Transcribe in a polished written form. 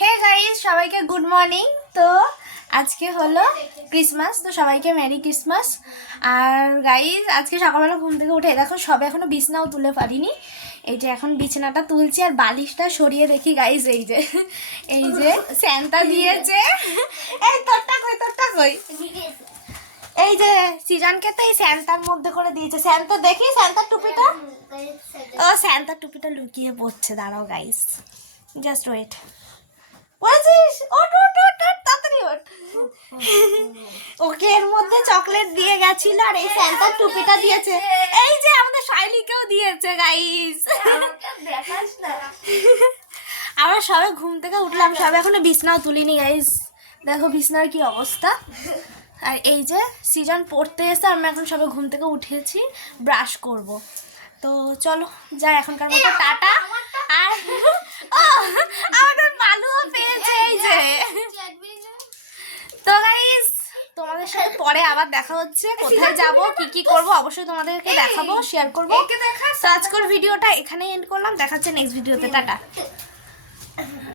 Hey guys, সবাইকে good morning. তো আজকে হলো ক্রিসমাস, তো সবাইকে মেরি ক্রিসমাস। আর গাইস, আজকে সকালবেলা ঘুম থেকে উঠে দেখো সবে এখনো বিছনাও তুলে পারিনি। এই যে এখন বিছানাটা তুলছি আর বালিশটা সরিয়ে দেখি গাইস, এই যে স্যান্টা দিয়েছে। এই তোরটা কই এই যে সিজনকে তো এই স্যান্টার মধ্যে করে দিয়েছে। স্যান্টা দেখি স্যান্টার টুপিটা। ও স্যান্টার টুপিটা লুকিয়ে পড়ছে, দাঁড়াও গাইস, জাস্ট ওয়েট। পড়েছিস? ওঠ ওঠ ওঠ ওঠ, তাড়াতাড়ি ওঠ। ওকে এর মধ্যে চকলেট দিয়ে গেছিল আর এই স্যান্টার টুপিটা দিয়েছে। এই যে আমাদের শাইলিকেও দিয়েছে গাইস। আমরা সবে ঘুম থেকে উঠলাম, সবে এখনো বিছনাও তুলিনি গাইস। দেখো বিছনার কি অবস্থা। আর এই যে সিজন পড়তে এসে আমরা এখন সবে ঘুম থেকে উঠেছি, ব্রাশ করব। তো চলো যাই এখনকার মতো টাটা। আর আমাদের মালুও পেয়েছে এই যে। তো গাইস, তোমাদের সাথে পরে আবার দেখা হচ্ছে। কোথায় যাব কি কি করব অবশ্যই তোমাদেরকে দেখাবো, শেয়ার করবো। তো আজকের ভিডিওটা এখানে এন্ড করলাম, দেখা হচ্ছে নেক্সট ভিডিওতে। টাটা।